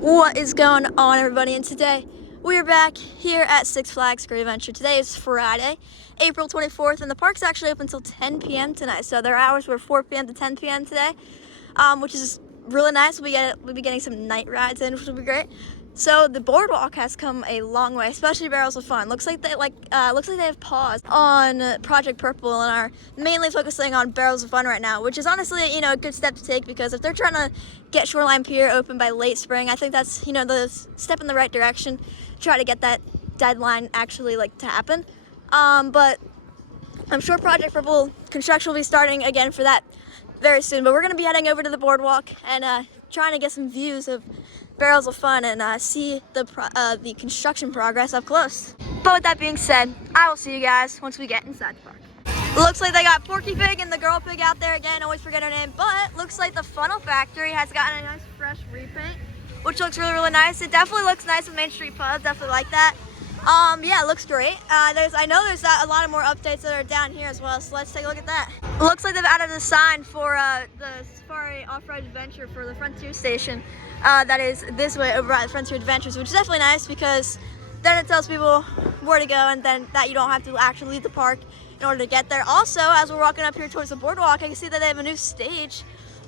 What is going on, everybody? And today we are back here at Six Flags Great Adventure. Today is Friday, April 24th, and the park's actually open until 10 p.m. tonight. So their hours were 4 p.m. to 10 p.m. today, which is really nice. We'll be getting some night rides in, which will be great. So the boardwalk has come a long way, especially Barrels of Fun. Looks like they have paused on Project Purple and are mainly focusing on Barrels of Fun right now, which is honestly, a good step to take, because if they're trying to get Shoreline Pier open by late spring, I think that's, the step in the right direction. Try to get that deadline actually to happen. But I'm sure Project Purple construction will be starting again for that very soon. But we're gonna be heading over to the boardwalk and trying to get some views of Barrels of Fun and see the construction progress up close. But with that being said, I will see you guys once we get inside the park. Looks like they got Porky Pig and the girl pig out there again. Always forget her name. But looks like the Funnel Factory has gotten a nice fresh repaint, which looks really, really nice. It definitely looks nice with Main Street Pub. Definitely like that. Yeah, it looks great. I know there's a lot of more updates that are down here as well, so let's take a look at that. Looks like they've added a sign for the Safari Off-Road Adventure for the Frontier Station. That is this way over at Frontier Adventures, which is definitely nice, because then it tells people where to go, and then that you don't have to actually leave the park in order to get there. Also, as we're walking up here towards the boardwalk, I can see that they have a new stage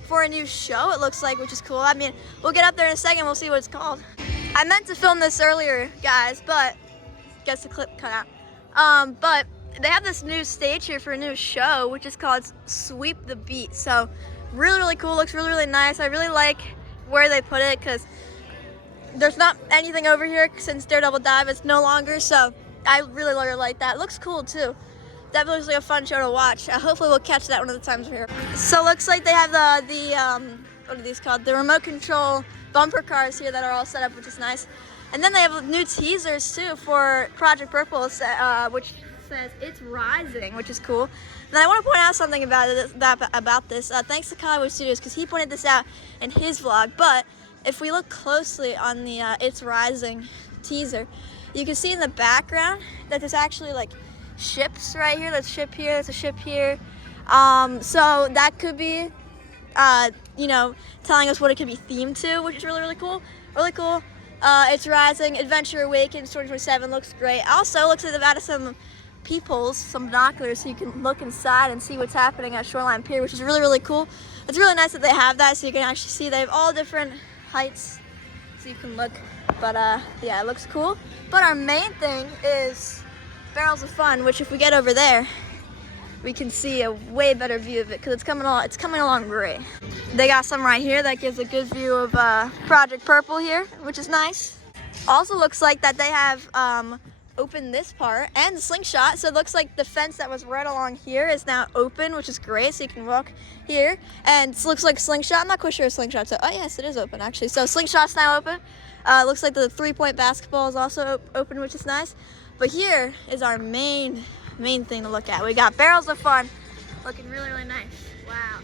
for a new show, it looks like, which is cool. I mean, we'll get up there in a second, we'll see what it's called. I meant to film this earlier, guys, but gets the clip cut out. But they have this new stage here for a new show, which is called Sweep the Beat. So really, really cool. Looks really, really nice. I really like where they put it, because there's not anything over here since Daredevil Dive. It's no longer, so I really, really like that. It looks cool too. Definitely looks like a fun show to watch. Hopefully we'll catch that one of the times we're here. So it looks like they have the what are these called? The remote control bumper cars here that are all set up, which is nice. And then they have new teasers too for Project Purple, which says It's Rising, which is cool. And then I want to point out something about this. Thanks to Hollywood Studios, because he pointed this out in his vlog. But if we look closely on the It's Rising teaser, you can see in the background that there's actually ships right here. There's a ship here. There's a ship here. So that could be, telling us what it could be themed to, which is really, really cool. Really cool. It's Rising, Adventure Awakens 2027 looks great. Also, looks like they've added some peepholes, some binoculars, so you can look inside and see what's happening at Shoreline Pier, which is really, really cool. It's really nice that they have that, so you can actually see they have all different heights, so you can look. But yeah, it looks cool. But our main thing is Barrels of Fun, which if we get over there, we can see a way better view of it, because it's coming along great. They got some right here that gives a good view of Project Purple here, which is nice. Also looks like that they have opened this part and the slingshot, so it looks like the fence that was right along here is now open, which is great, so you can walk here. And it looks like slingshot. I'm not quite sure if slingshot's open. Oh yes, it is open actually. So slingshot's now open. Looks like the 3-point basketball is also open, which is nice. But here is our main thing to look at. We got Barrels of Fun, looking really, really nice. Wow.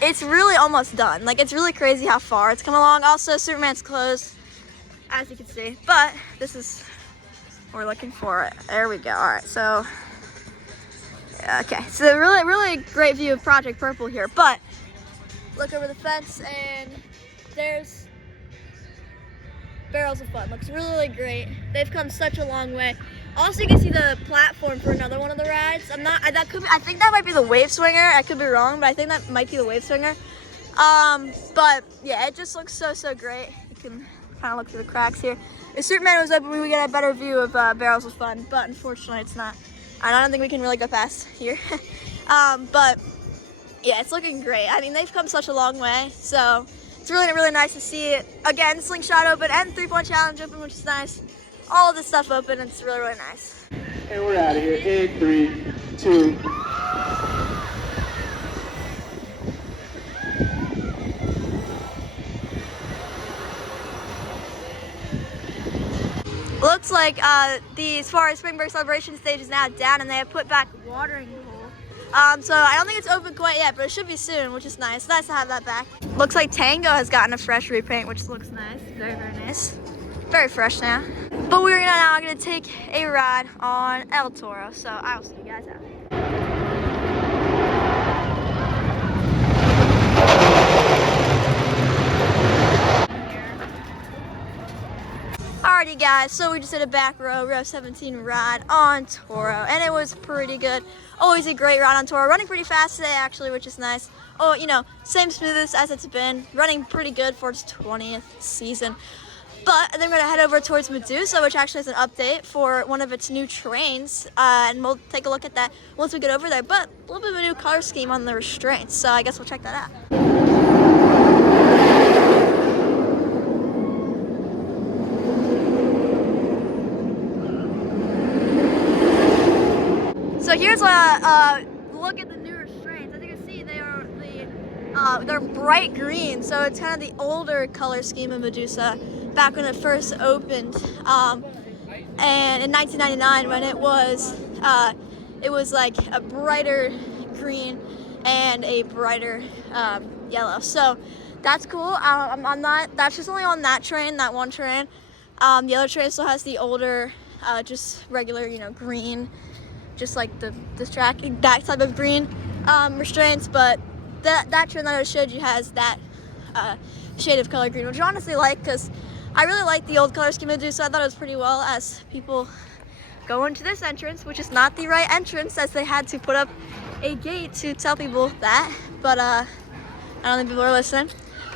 It's really almost done. It's really crazy how far it's come along. Also, Superman's closed, as you can see. But this is what we're looking for. There we go. All right, so, okay. So really, really great view of Project Purple here. But look over the fence, and there's Barrels of Fun. Looks really, really great. They've come such a long way. Also, you can see the platform for another one of the rides. I think that might be the Wave Swinger. I could be wrong, but I think that might be the Wave Swinger. But yeah, it just looks so, so great. You can kind of look through the cracks here. If Superman was open, we would get a better view of Barrels of Fun, but unfortunately it's not. I don't think we can really go past here. But yeah, it's looking great. I mean, they've come such a long way, so it's really, really nice to see it. Again, slingshot open and 3-point challenge open, which is nice. All of this stuff open, and it's really, really nice. And we're out of here in 3, 2. Looks like the Safari Spring Break Celebration stage is now down, and they have put back a watering hole. So I don't think it's open quite yet, but it should be soon, which is nice. Nice to have that back. Looks like Tango has gotten a fresh repaint, which looks nice. Very, very nice. Very fresh now. But we're now gonna take a ride on El Toro, so I'll see you guys out there. Alrighty guys, so we just did a back row 17 ride on Toro, and it was pretty good. Always a great ride on Toro. Running pretty fast today actually, which is nice. Oh, you know, same smoothest as it's been. Running pretty good for its 20th season. But then we're gonna head over towards Medusa, which actually has an update for one of its new trains, and we'll take a look at that once we get over there. But a little bit of a new color scheme on the restraints, so I guess we'll check that out. So here's a look at the new restraints. As you can see, they're bright green, so it's kind of the older color scheme of Medusa back when it first opened, and in 1999 when it was like a brighter green and a brighter yellow. So that's cool. That's just only on that train, that one train. The other train still has the older, just regular, you know, green, just like this track, that type of green restraints, but that train that I showed you has that shade of color green, which I honestly like because I really like the old color scheme of Medusa. I thought it was pretty well as people go into this entrance, which is not the right entrance, as they had to put up a gate to tell people that, but I don't think people are listening.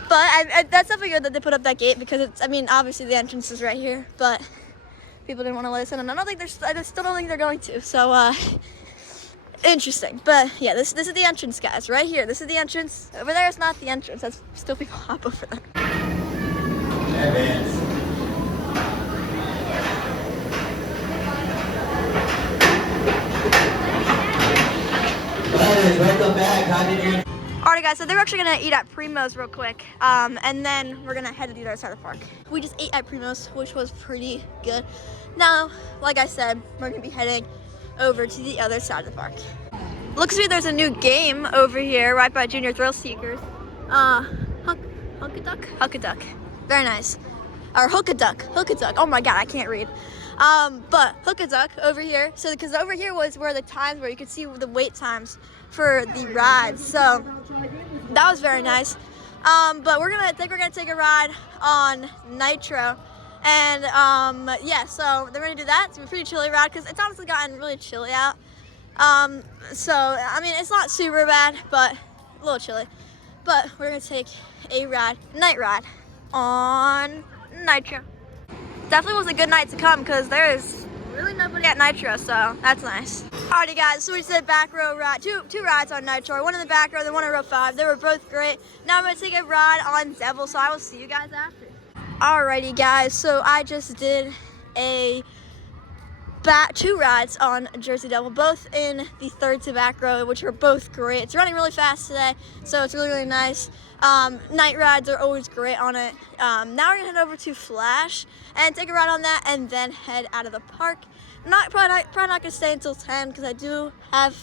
But that's definitely good that they put up that gate because it's, I mean, obviously the entrance is right here, but people didn't want to listen, and I still don't think they're going to, so interesting. But yeah, this is the entrance, guys, right here. This is the entrance. Over there is not the entrance. That's still people hop over there. Advance. Welcome back. How did you? Alright guys, so they're actually gonna eat at Primo's real quick, and then we're gonna head to the other side of the park. We just ate at Primo's, which was pretty good. Now, like I said, we're gonna be heading over to the other side of the park. Looks like there's a new game over here, right by Junior Thrill Seekers. Hook-a-duck. Very nice. Or Hook-a-duck. Oh my god, I can't read. But Hook-a-duck over here. So, because over here was where the times where you could see the wait times for the rides. So that was very nice. But we're gonna take a ride on Nitro, and yeah. So they're gonna do that. It's a pretty chilly ride because it's honestly gotten really chilly out. So I mean, it's not super bad, but a little chilly. But we're gonna take a night ride on Nitro. Definitely was a good night to come because there is really nobody at Nitro, so that's nice. Alrighty guys, so we just did a back row ride, two rides on Nitro, one in the back row, then one in row 5. They were both great. Now I'm gonna take a ride on Devil, so I will see you guys after. Alrighty guys, so I just did two rides on Jersey Devil, both in the third to back row, which were both great. It's running really fast today, so it's really, really nice. Night rides are always great on it. Now we're gonna head over to Flash and take a ride on that, and then head out of the park. Probably not gonna stay until 10 because I do have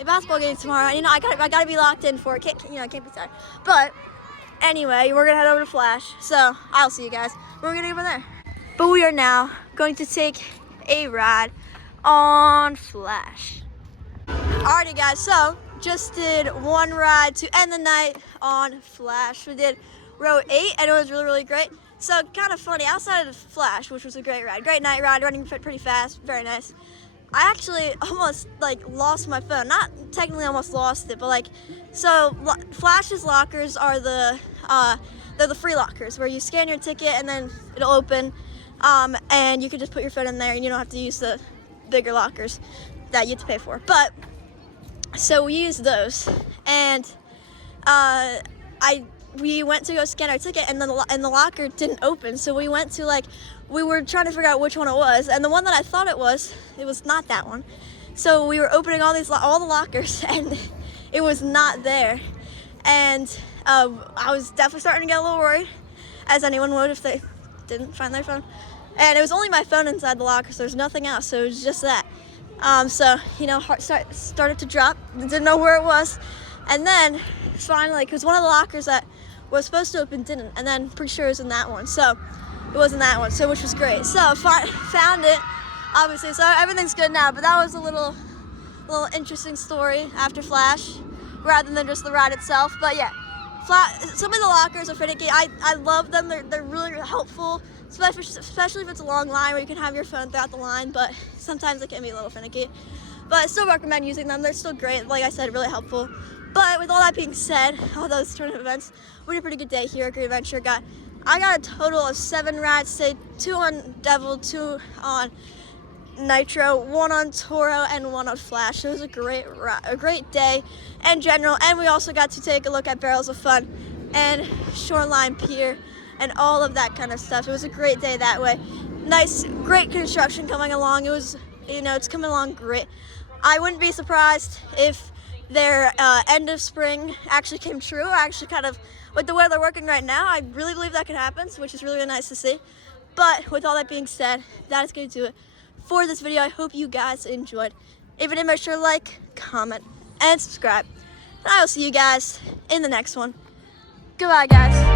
a basketball game tomorrow. You know, I gotta be locked in for it. I can't be tired. But anyway, we're gonna head over to Flash. So I'll see you guys when we're gonna go over there. But we are now going to take a ride on Flash. Alrighty guys, so just did one ride to end the night on Flash. We did row 8 and it was really, really great. So kind of funny, outside of Flash, which was a great ride, great night ride, running pretty fast, very nice. I actually almost lost my phone. Not technically almost lost it, but so Flash's lockers are they're the free lockers where you scan your ticket and then it'll open, and you can just put your phone in there and you don't have to use the bigger lockers that you have to pay for. But so we used those, and we went to go scan our ticket, and then the locker didn't open. So we went to we were trying to figure out which one it was, and the one that I thought it was not that one. So we were opening all the lockers, and it was not there. And I was definitely starting to get a little worried, as anyone would if they didn't find their phone. And it was only my phone inside the locker, so there's nothing else. So it was just that. So you know, heart started to drop. Didn't know where it was, and then finally, because one of the lockers that was supposed to open didn't, and then pretty sure it was in that one. So it wasn't that one, so which was great. So found it, obviously. So everything's good now. But that was a little interesting story after Flash, rather than just the ride itself. But yeah, some of the lockers are finicky. I love them. They're really helpful especially if it's a long line where you can have your phone throughout the line, but sometimes it can be a little finicky. But I still recommend using them. They're still great, like I said, really helpful. But with all that being said, all those tournament events, we had a pretty good day here at Great Adventure. I got a total of 7 rides today, 2 on Devil, 2 on Nitro, 1 on Toro, and 1 on Flash. It was a great day in general, and we also got to take a look at Barrels of Fun and Shoreline Pier and all of that kind of stuff. It was a great day that way. Nice, great construction coming along. It was, it's coming along great. I wouldn't be surprised if their end of spring actually came true, or actually kind of, with the way they're working right now, I really believe that could happen, which is really, really nice to see. But with all that being said, that is going to do it for this video. I hope you guys enjoyed. If you did, make sure to like, comment, and subscribe. And I will see you guys in the next one. Goodbye, guys.